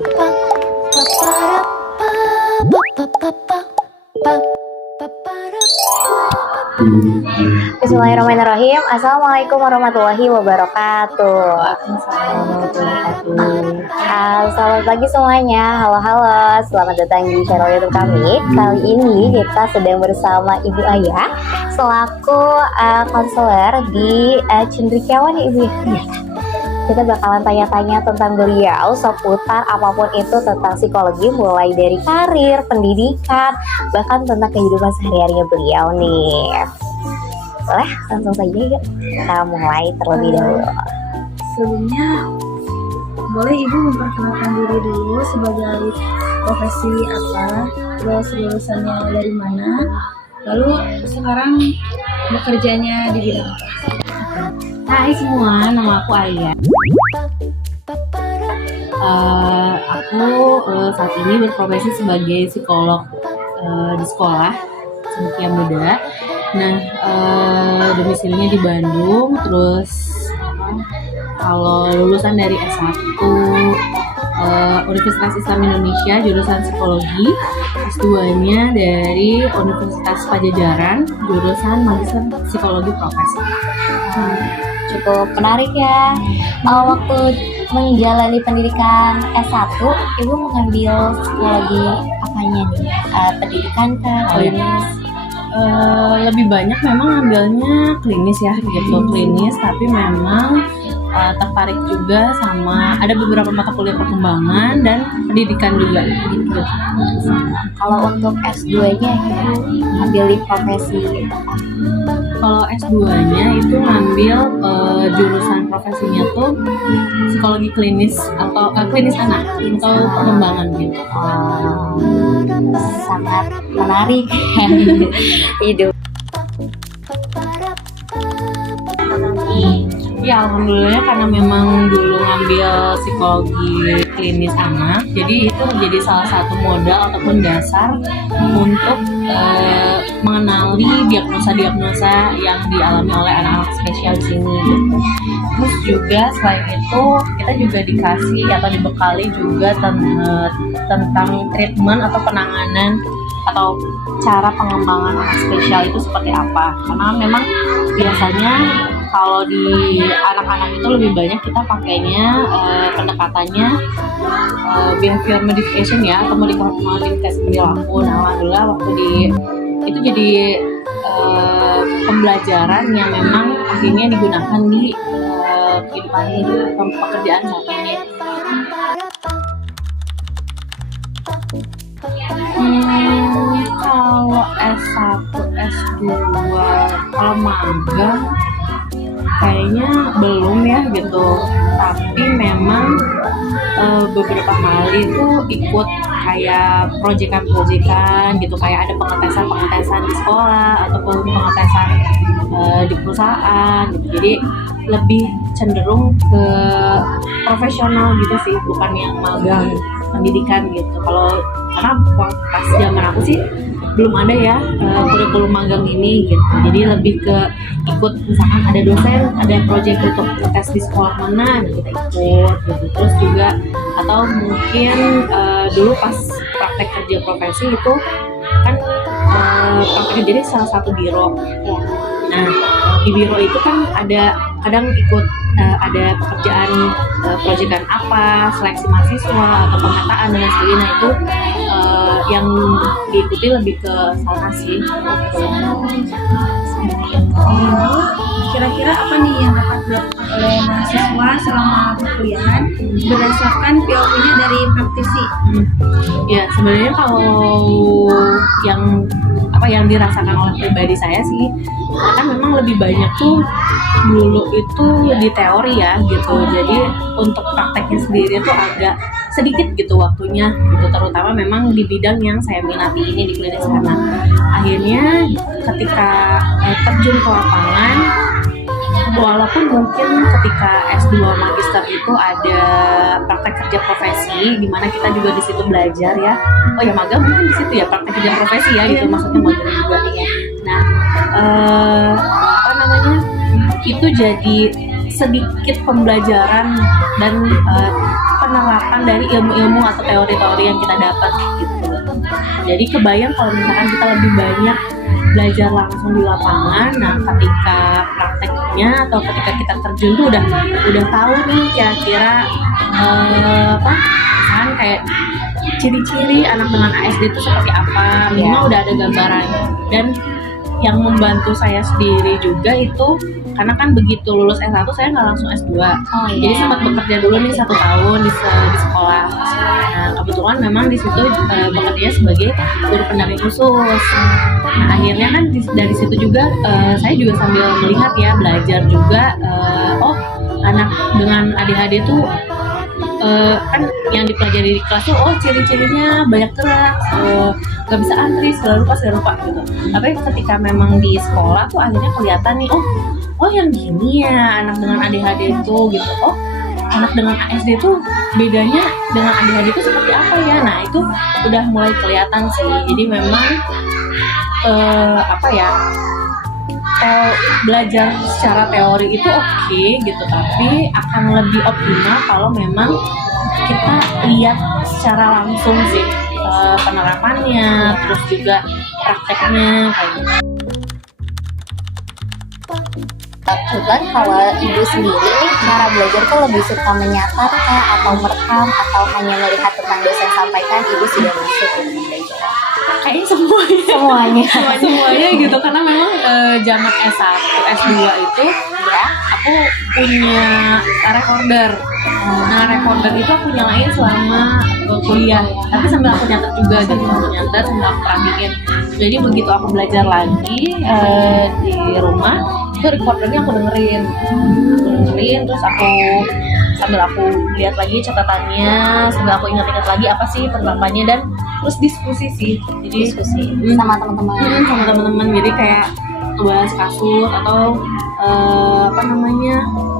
Bismillahirrahmanirrahim. Assalamualaikum warahmatullahi wabarakatuh. Selamat pagi semuanya. Halo, selamat datang di channel YouTube kami. Kali ini kita sedang bersama Ibu Aya selaku konselor di Cendekiawan ya Ibu. Kita bakalan tanya-tanya tentang beliau seputar apapun itu tentang psikologi, mulai dari karir, pendidikan, bahkan tentang kehidupan sehari-harinya beliau nih. Boleh langsung saja yuk kita mulai terlebih dahulu. Sebelumnya boleh Ibu memperkenalkan diri dulu sebagai profesi apa, terus lulusannya dari mana, lalu sekarang bekerjanya di bidang apa? Hai semua, nama aku Aya. Aku saat ini berprofesi sebagai psikolog di sekolah Cendekia Muda. Nah, domisilinya di Bandung. Terus kalau lulusan dari S1 Universitas Islam Indonesia jurusan psikologi, S2-nya dari Universitas Pajajaran jurusan Magister Psikologi Profesi. Cukup menarik ya. Waktu menjalani pendidikan S1, Ibu mengambil psikologi apanya nih? Pendidikan kah? Klinis? Lebih banyak memang ambilnya klinis ya, gitu, klinis, tapi memang tertarik juga sama ada beberapa mata kuliah perkembangan dan pendidikan juga gitu. Kalau untuk S2-nya Ibu ambil di profesi apa? Kalau S2-nya itu ngambil jurusan profesinya tuh psikologi klinis atau klinis anak atau pengembangan gitu. Sangat menarik hidup. Ya alhamdulillah karena memang dulu ngambil psikologi klinis anak, jadi itu menjadi salah satu modal ataupun dasar untuk mengenali diagnosa-diagnosa yang dialami oleh anak-anak spesial di sini. Gitu. Terus juga selain itu kita juga dikasih atau dibekali juga tentang treatment atau penanganan atau cara pengembangan anak spesial itu seperti apa. Karena memang biasanya kalau di anak-anak itu lebih banyak kita pakainya pendekatannya behavior modification ya, atau modifikasi perilaku. Nah alhamdulillah waktu itu jadi pembelajaran yang memang akhirnya digunakan di kehidupan pekerjaan saat ini. Kalau S1, S2, kalau magang kayaknya belum ya gitu, tapi memang beberapa kali itu ikut kayak proyekan gitu, kayak ada pengetesan di sekolah ataupun pengetesan di perusahaan gitu. Jadi lebih cenderung ke profesional gitu sih, bukan yang magang pendidikan gitu. Kalau karena pas zaman aku sih belum ada ya kurikulum magang ini gitu. Jadi lebih ke ikut, misalkan ada dosen, ada proyek untuk tes di sekolah mana, kita ikut gitu. Terus juga atau mungkin dulu pas praktek kerja profesi itu kan praktek kerja di salah satu biro. Nah di biro itu kan ada kadang ikut ada pekerjaan proyekan apa, seleksi mahasiswa atau pemetaan dan sebagainya. Itu yang diikuti lebih ke sana sih. Kira-kira apa nih yang dapat dilakukan oleh mahasiswa selama perkuliahan berdasarkan POV-nya dari praktisi? Ya sebenarnya kalau yang dirasakan oleh pribadi saya sih, kan memang lebih banyak tuh dulu itu di teori ya gitu. Jadi untuk prakteknya sendiri tuh agak sedikit gitu waktunya gitu, terutama memang di bidang yang saya minati ini di klinis anak. Akhirnya ketika terjun ke lapangan, walaupun mungkin ketika S2 Magister itu ada praktek kerja profesi di mana kita juga di situ belajar ya. Oh ya magang mungkin di situ ya praktek kerja profesi ya gitu, maksudnya magang juga. Nah, itu jadi sedikit pembelajaran dan penerapan dari ilmu-ilmu atau teori-teori yang kita dapat gitu. Jadi kebayang kalau misalkan kita lebih banyak belajar langsung di lapangan, nah ketika prakteknya atau ketika kita terjun tuh udah tahu nih kira-kira misalkan kayak ciri-ciri anak dengan ASD itu seperti apa, minimal udah ada gambaran. Dan yang membantu saya sendiri juga itu karena kan begitu lulus S1 saya nggak langsung S2, jadi sempat bekerja dulu nih 1 tahun di sekolah. Nah kebetulan memang di situ bekerja sebagai guru pendamping khusus. Nah akhirnya kan dari situ juga saya juga sambil melihat ya, belajar juga anak dengan ADHD tuh kan yang dipelajari di kelas tuh ciri-cirinya banyak gerak, gak bisa antri, segala rupa gitu. Tapi ketika memang di sekolah tuh akhirnya kelihatan nih, oh yang gini ya anak dengan ADHD itu gitu. Oh anak dengan ASD tuh bedanya dengan ADHD itu seperti apa ya. Nah itu udah mulai kelihatan sih. Jadi memang belajar secara teori itu oke gitu, tapi akan lebih optimal kalau memang kita lihat secara langsung sih penerapannya, terus juga prakteknya kayak gitu. Kebetulan kalau ibu sendiri nih cara belajar tuh lebih suka menyatat kah, atau merekam, atau hanya melihat tentang dosen sampaikan ibu sudah masuk gitu belajar? Kayaknya semuanya gitu, karena memang zaman S1, S2 itu ya aku punya recorder. Nah recorder itu aku nyalain selama kuliah, tapi sambil aku nyatet juga gitu, aku nyatet sambil aku perhatiin. Jadi begitu aku belajar lagi di rumah, itu recordernya aku dengerin, terus aku sambil aku lihat lagi catatannya, sambil aku ingat-ingat lagi apa sih penerapannya, dan terus diskusi sih. Jadi Diskusi sama teman-teman. Jadi kayak ngebahas kasus atau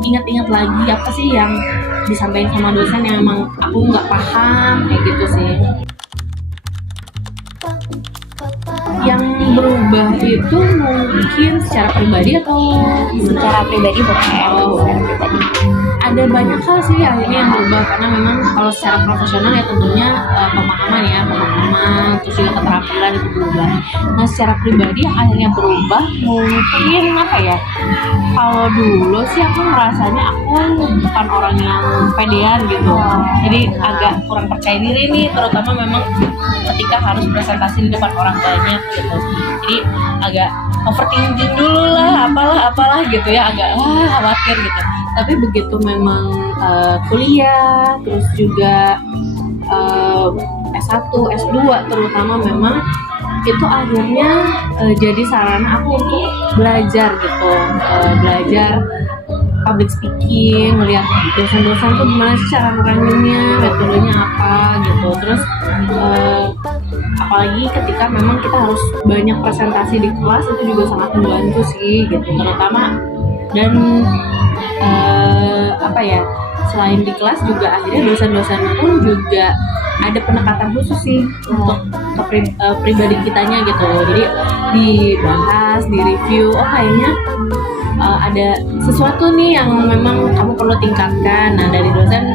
ingat-ingat lagi apa sih yang disampaikan sama dosen yang emang aku nggak paham kayak gitu sih. Yang berubah itu mungkin secara pribadi atau Secara pribadi boleh. Secara pribadi. Ada banyak hal sih akhirnya yang berubah, karena memang kalau secara profesional ya tentunya pemahaman terus juga keterampilan itu berubah. Nah secara pribadi yang akhirnya berubah mungkin kalau dulu sih aku ngerasanya aku bukan orang yang pedean gitu, jadi agak kurang percaya diri nih, terutama memang ketika harus presentasi di depan orang banyak gitu. Jadi agak overthinking dulu lah, apalah gitu ya, agak khawatir gitu. Tapi begitu memang kuliah, terus juga S1, S2 terutama, memang itu akhirnya jadi sarana aku untuk belajar gitu, belajar public speaking, melihat dosen-dosen tuh gimana sih cara neranginnya, metodenya apa gitu. Terus apalagi ketika memang kita harus banyak presentasi di kelas, itu juga sangat membantu sih gitu, terutama. Dan selain di kelas juga akhirnya dosen-dosen pun juga ada pendekatan khusus sih untuk pribadi kitanya gitu. Jadi dibahas, direview, kayaknya ada sesuatu nih yang memang kamu perlu tingkatkan. Nah dari dosen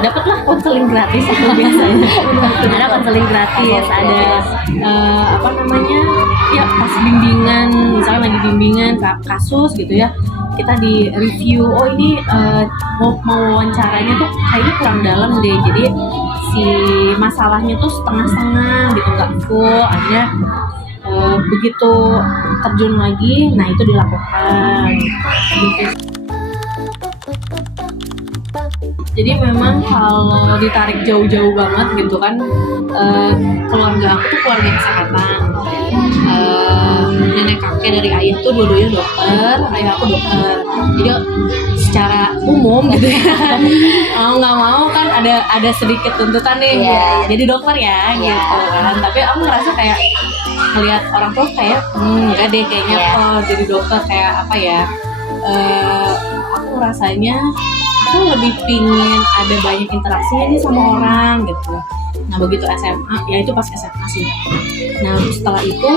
dapatlah konseling gratis itu biasanya. Ada konseling gratis, ada pas bimbingan, misalnya lagi bimbingan kasus gitu ya, kita di review, ini mau wawancaranya tuh kayaknya kurang dalam deh, jadi si masalahnya tuh setengah-setengah gitu, nggak full. Akhirnya begitu terjun lagi, nah itu dilakukan gitu. Jadi memang kalau ditarik jauh-jauh banget gitu kan, keluarga aku tuh keluarga kesehatan. Nenek kakek dari ayah tuh dua-duanya dokter, ayah aku dokter. Jadi secara umum gitu ya, mau nggak mau kan ada sedikit tuntutan nih, jadi dokter ya gitu kan. Tapi aku ngerasa kayak melihat orang tua kayak enggak deh kayaknya kalau jadi dokter kayak aku rasanya aku lebih pingin ada banyak interaksinya nih sama orang gitu. Nah begitu SMA, ya itu pas SMA sih. Nah setelah itu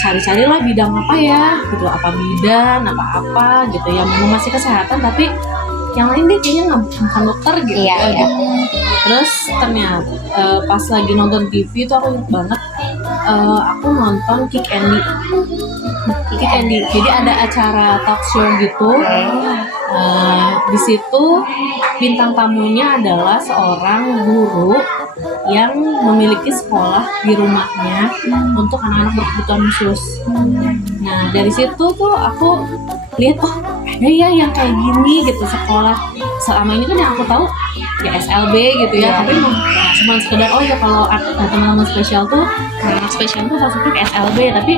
cari-carilah bidang apa ya gitu, apa bidan, apa gitu ya, memang masih kesehatan tapi yang lain deh kayaknya nggak bukan dokter gitu. Iya, iya. Gitu. Terus ternyata pas lagi nonton TV itu aku ingat banget, aku nonton Kick Andy. Jadi ada acara talk show gitu. Di situ bintang tamunya adalah seorang guru yang memiliki sekolah di rumahnya untuk anak-anak berkebutuhan khusus. Nah dari situ tuh aku lihat, oh ada ya yang kayak gini gitu sekolah. Selama ini kan yang aku tahu ya SLB gitu ya, tapi cuma sekedar oh ya kalau teman-teman spesial tuh, anak spesial tuh masuknya ke SLB, tapi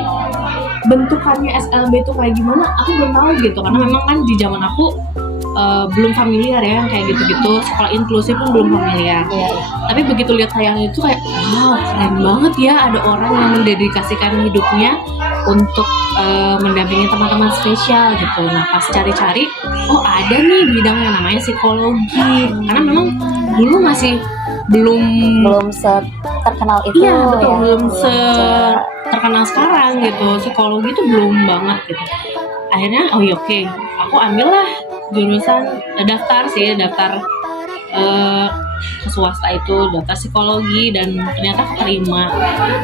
bentukannya SLB itu kayak gimana aku belum tahu gitu, karena memang kan di zaman aku belum familiar ya yang kayak gitu-gitu, sekolah inklusif pun belum familiar. Tapi begitu lihat tayangan itu kayak wow keren banget ya, ada orang yang mendedikasikan hidupnya untuk mendampingi teman-teman spesial gitu. Nah pas cari-cari, oh ada nih bidang yang namanya psikologi, karena memang dulu masih belum terkenal itu. Iya betul, ya. belum terkenal sekarang gitu, psikologi itu belum banget gitu. Akhirnya oh iya oke, aku ambillah jurusan daftar ke swasta itu, daftar psikologi, dan ternyata keterima.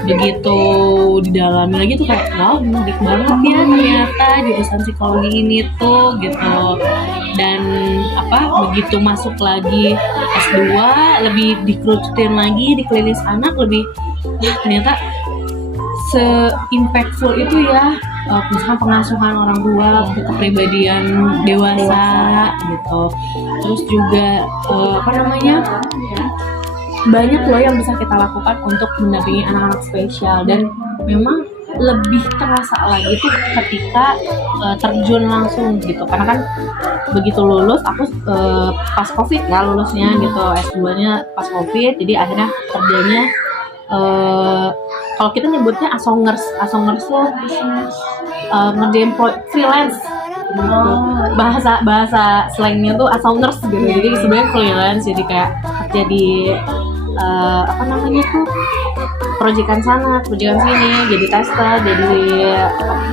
Begitu didalami lagi tuh kayak wow menarik banget ya ternyata jurusan psikologi ini tuh gitu. Dan begitu masuk lagi S2 lebih dikerucutin lagi di klinis anak, lebih ternyata se-impactful itu ya, misalkan pengasuhan orang tua, kepribadian dewasa gitu. Terus juga banyak loh yang bisa kita lakukan untuk mendampingi anak-anak spesial, dan memang lebih terasa lagi itu ketika terjun langsung gitu, karena kan begitu lulus aku pas COVID ya lulusnya gitu, S2-nya pas COVID, jadi akhirnya kerjanya kalau kita nyebutnya asongers tuh ngerjain freelance. Bahasa slangnya tuh asongers gitu. Jadi sebenarnya freelance, jadi kayak kerja di proyekan sana, proyekan sini, jadi tester, jadi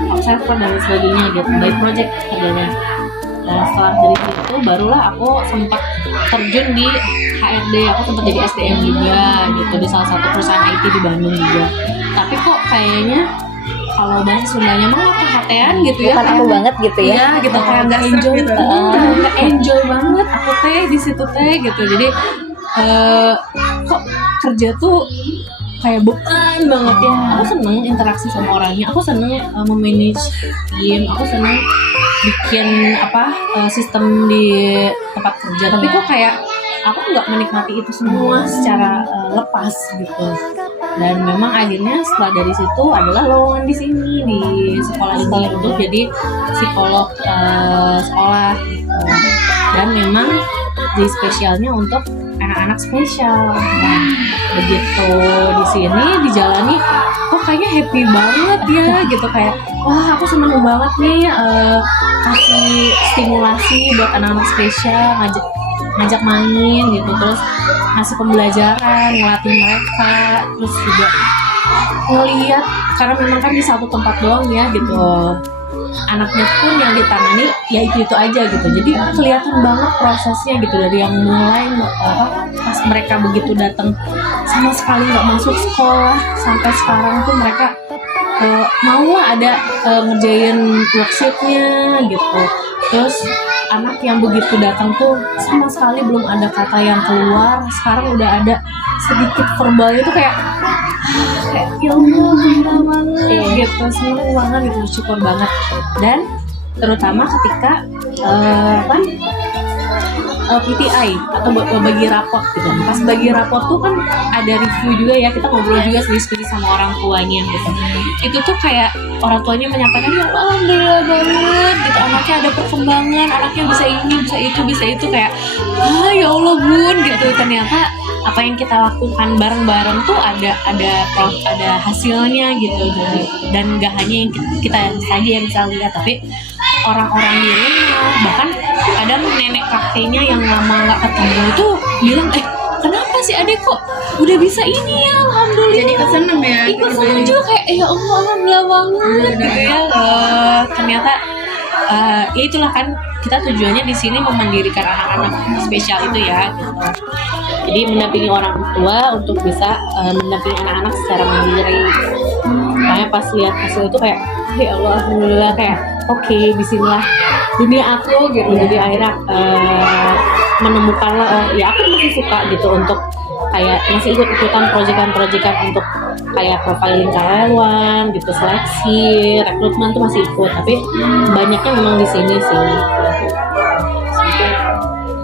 observer dan sebagainya gitu, by project kerjanya. Nah setelah dari situ barulah aku sempat terjun di HRD, aku sempat jadi SDM juga gitu di salah satu perusahaan IT di Bandung juga. Tapi kok kayaknya kalau bahasa Sundanya mah kehatean gitu ya, bukan aku banget gitu ya. Iya gitu, kayak nggak enjoy gitu. nggak enjoy banget aku di situ gitu. Jadi kok kerja tuh kayak beban banget ya. Aku seneng interaksi sama orangnya, aku seneng memanage tim, aku seneng bikin sistem di tempat kerja. Tapi kok kayak aku nggak menikmati itu semua secara lepas gitu. Dan memang akhirnya setelah dari situ adalah lowongan di sini di sekolah ini untuk jadi psikolog sekolah gitu. Dan memang di spesialnya untuk anak-anak spesial. Nah, begitu di sini dijalani, kok kayaknya happy banget ya gitu, kayak wah aku seneng banget nih kasih stimulasi buat anak-anak spesial, ngajak main gitu, terus ngasih pembelajaran, ngelatih mereka, terus juga ngeliat, karena memang kan di satu tempat doang ya gitu, anaknya pun yang ditangani ya itu aja gitu, jadi kelihatan banget prosesnya gitu, dari yang mulai pas mereka begitu datang sama sekali nggak masuk sekolah sampai sekarang tuh mereka mau lah ada ngerjain worksheetnya gitu. Terus anak yang begitu datang tuh sama sekali belum ada kata yang keluar, sekarang udah ada sedikit verbal itu kayak ya Allah gila banget gitu, seneng banget gitu, bersyukur banget. Dan terutama ketika PTI atau bagi rapot gitu. Pas bagi rapot tuh kan ada review juga ya, kita ngobrol juga diskusi sama orang tuanya gitu. Itu tuh kayak orang tuanya menyampaikan ya Allah alhamdulillah banget gitu, anaknya ada perkembangan, anaknya bisa ini, bisa itu, kayak ya Allah bun gitu. Ternyata apa yang kita lakukan bareng-bareng tuh ada hasilnya gitu. Dan gak hanya yang kita saja yang bisa lihat, tapi orang-orang di rumah, bahkan kadang nenek kakeknya yang lama nggak ketemu itu bilang kenapa sih adek kok udah bisa ini ya, alhamdulillah. Jadi keseneng ya, ikut seneng juga kayak ya Allah alhamdulillah banget gitu ya. Ternyata ya itulah kan kita tujuannya di sini memandirikan anak-anak spesial itu ya gitu. Jadi mendampingi orang tua untuk bisa mendampingi anak-anak secara mandiri. Makanya pas lihat hasil itu kayak ya Allah, alhamdulillah, kayak oke, disinilah dunia aku gitu. Jadi akhirnya menemukan ya aku masih suka gitu untuk kayak masih ikut-ikutan proyekan-proyekan untuk kayak profiling karyawan gitu, seleksi, rekrutmen tuh masih ikut, tapi banyaknya memang di sini sih.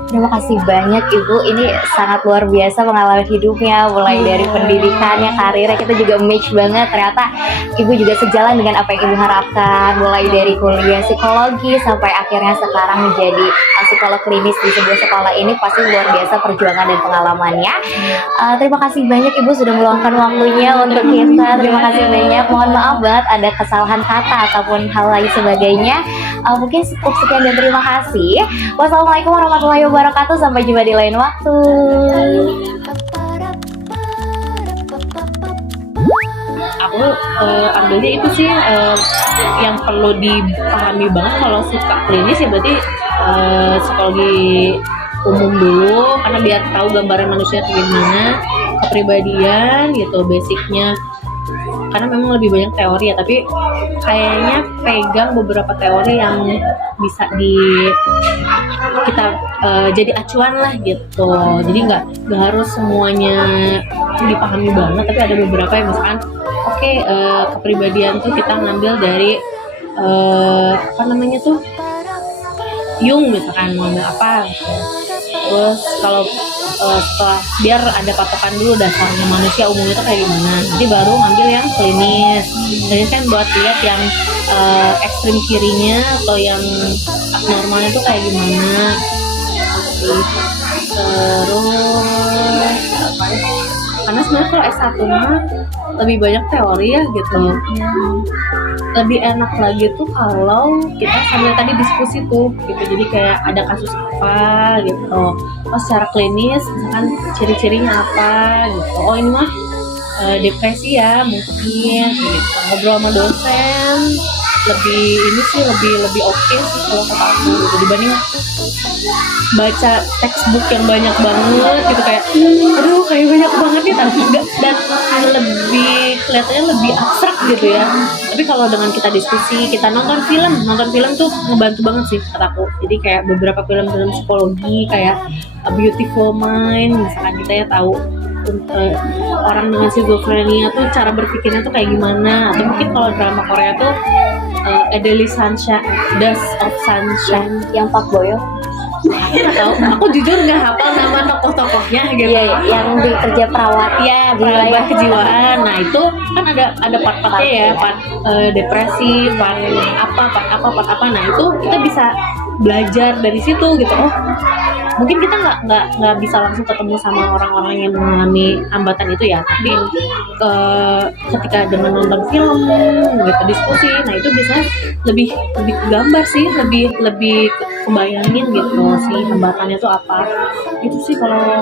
Terima kasih banyak Ibu, ini sangat luar biasa pengalaman hidupnya, mulai dari pendidikannya, karirnya, kita juga match banget. Ternyata Ibu juga sejalan dengan apa yang Ibu harapkan, mulai dari kuliah psikologi sampai akhirnya sekarang menjadi psikolog klinis di sebuah sekolah ini. Pasti luar biasa perjuangan dan pengalamannya. Terima kasih banyak Ibu sudah meluangkan waktunya untuk kita. Terima kasih banyak. Mohon maaf banget ada kesalahan kata ataupun hal lain sebagainya. Mungkin cukup sekian dan terima kasih. Wassalamualaikum warahmatullahi wabarakatuh. Sampai jumpa di lain waktu. Aku ambilnya itu sih yang perlu dipahami banget kalau suka klinis ya berarti psikologi umum dulu, karena biar tahu gambaran manusia itu gimana, kepribadian gitu basicnya, karena memang lebih banyak teori ya, tapi kayaknya pegang beberapa teori yang bisa kita jadi acuan lah gitu. Jadi nggak harus semuanya dipahami banget, tapi ada beberapa yang misalkan kepribadian tuh kita ngambil dari apa namanya tuh Jung misalkan, mau ngambil apa gitu. Terus kalau setelah biar ada patokan dulu dasarnya manusia umumnya itu kayak gimana, jadi baru ngambil yang klinis. Klinis kan buat lihat yang ekstrim kirinya atau yang abnormalnya itu kayak gimana. Terus apa ya? Karena sebenarnya kalau S1 mah lebih banyak teori ya gitu. Lebih enak lagi tuh kalau kita sambil tadi diskusi tuh gitu, jadi kayak ada kasus apa gitu, secara klinis misalkan ciri-cirinya apa gitu, ini mah depresi ya mungkin gitu. Ngobrol sama dosen lebih oke sih kalau kata aku gitu, dibanding baca textbook yang banyak banget gitu, kayak aduh kayak banyak banget nih tapi enggak, dan lebih kelihatannya lebih abstrak gitu ya. Tapi kalau dengan kita diskusi, kita nonton film tuh ngebantu banget sih kataku. Jadi kayak beberapa film-film psikologi kayak A Beautiful Mind misalkan, kita ya tahu orang dengan schizophrenia tuh cara berpikirnya tuh kayak gimana. Atau mungkin kalau drama Korea tuh Daily Sunshine, Dust of Sunshine Yang Pak Boyo. Aku jujur nggak hafal nama tokoh-tokohnya gitu. Iya, yang di kerja perawat. Ya, perawat kejiwaan. Nah itu kan ada part-partnya ya, part depresi, part apa. Nah itu kita bisa belajar dari situ gitu. Oh, mungkin kita nggak bisa langsung ketemu sama orang-orang yang mengalami hambatan itu ya, tapi ketika dengan nonton film gitu, diskusi, nah itu bisa lebih gambar sih, lebih kebayangin gitu sih hambatannya tuh apa. Itu sih kalau